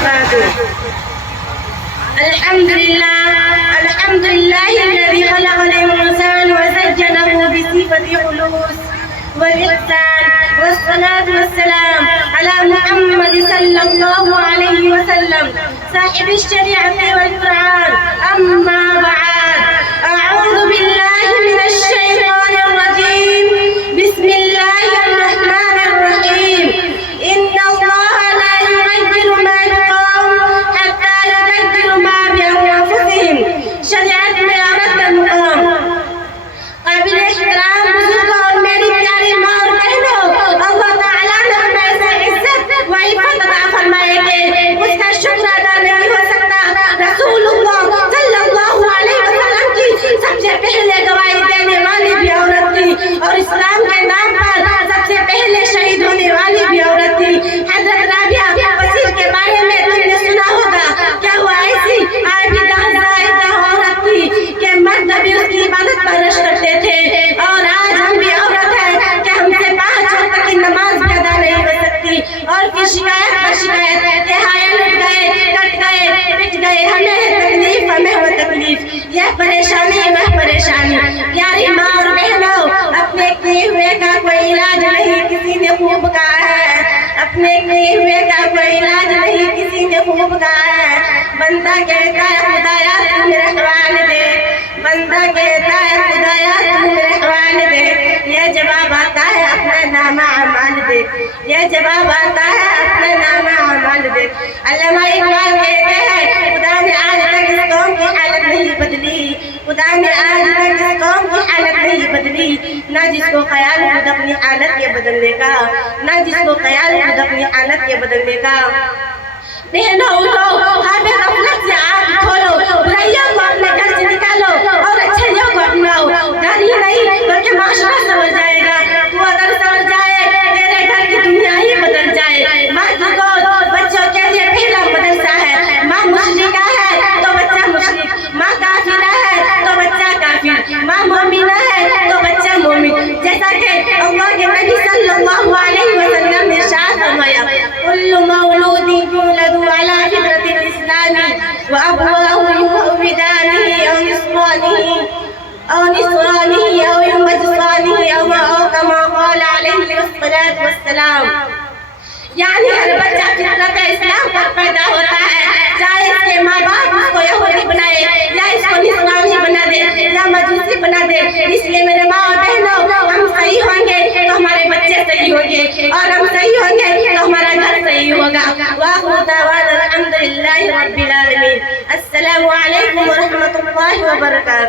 वबरकातुहू। अल्हम्दुलिल्लाह الذي خلق الإنسان وزينه بصفة الخلوص والإحسان والصلاة والسلام على محمد صلى الله عليه وسلم صاحب الشريعة والقرآن. أما بعد، أعوذ بالله من الشيطان الرجيم. بسم الله الرحمن الرحيم. إن الله لا يغير ما بقوم حتى يغيروا ما بأنفسهم. शरीयत में औरत का मुकाम। काबिल एहतराम बुजुर्ग और मेरी प्यारी माँ और बहनों, अल्लाह ताला ने हमें ऐसे इज्जत व इफ़्फ़त अता फरमाए कि उसका शुक्र अदा नहीं हो सकता। रसूलुल्लाह सल्लल्लाहु अलैहि वसल्लम की सबसे पहले गवाही देने वाली भी औरत थी और इस्लाम के नाम पर सबसे पहले शहीद होने वाली भी औरत थी। हज़रत राबिया वसील के बारे में तुमने सुना होगा। क्या वो ऐसी आबिदा औरत थी कि मर्द भी उसकी इबादत पर रश करते थे, और आज हम भी औरत हैं कि हमसे 5 वक्त की नमाज भी अदा नहीं हो सकती, और फिर शिकायत पर शिकायत के हाय लुट गए, कट गए, पिट गए, हमें तकलीफ, हमें वो तकलीफ, यह परेशानी वह परेशानी। प्यारी माँ और बहनों, अपने किए हुए का कोई इलाज नहीं, किसी ने खूब कहा है। अपने किए हुए का कोई इलाज नहीं, किसी ने खूब कहा है। बंदा कहता है खुदाया तू मेरे हवाले दे, बंदा कहता है खुदाया तू मेरे हवाले दे। यह जवाब आता है अपना नामा अमाल दे, यह जवाब आता है अपना नामा अमाल दे। अल्लामा इकबाल कहते हैं खुदा ने आज तक इस कौम की हालत नहीं बदली, खुदा ने आज तक इस कौम की हालत नहीं बदली। ना जिसको ख्याल खुद अपनी हालत के बदलने का, ना जिसको ख्याल खुद अपनी हालत के बदलने का। बहनों उठो, हाबे गफलत से आँख खोलो, बुराइयों को अपने घर से निकालो और अच्छाइयों को अपनाओ। घर ही नहीं बल्कि माशरा संवर जाएगा। तू अगर संवर जाए, तेरे घर की दुनिया ही बदल जाए। माँ की गोद बच्चों के लिए पहला मदरसा है। माँ मुशरिका है तो बच्चा मुशरिक, माँ काफिरा है तो बच्चा काफिर, माँ मोमिना है तो बच्चा मोमिन। जैसा कि अल्लाह के नबी सल्लल्लाहु अलैहि वसल्लम ने इरशाद फरमाया, कुल्लु मौलूदिन यूलदु अला फितरतिल इस्लामी व अबवाहु युहविदानिही औ निस्रानिही औ युमज्जिसानिही औ कमा क़ाल अलैहि वस्सलातु वस्सलाम। यानी हर बच्चा फितरत इस्लाम पर पैदा होता है, चाहे इसके माँ बाप उसको यहूदी बनाए या इसको निस्रानी बना दे या मजूसी बना दे। इसलिए मेरे माँ और बहनों, हम सही होंगे तो हमारे बच्चे सही होंगे, और हम सही होंगे तो हमारा घर सही होगा। वाखिरु दावाना अल्हम्दुलिल्लाहि रब्बिल आलमीन। अस्सलामु अलैकुम व रहमतुल्लाहि व बरकातुहू।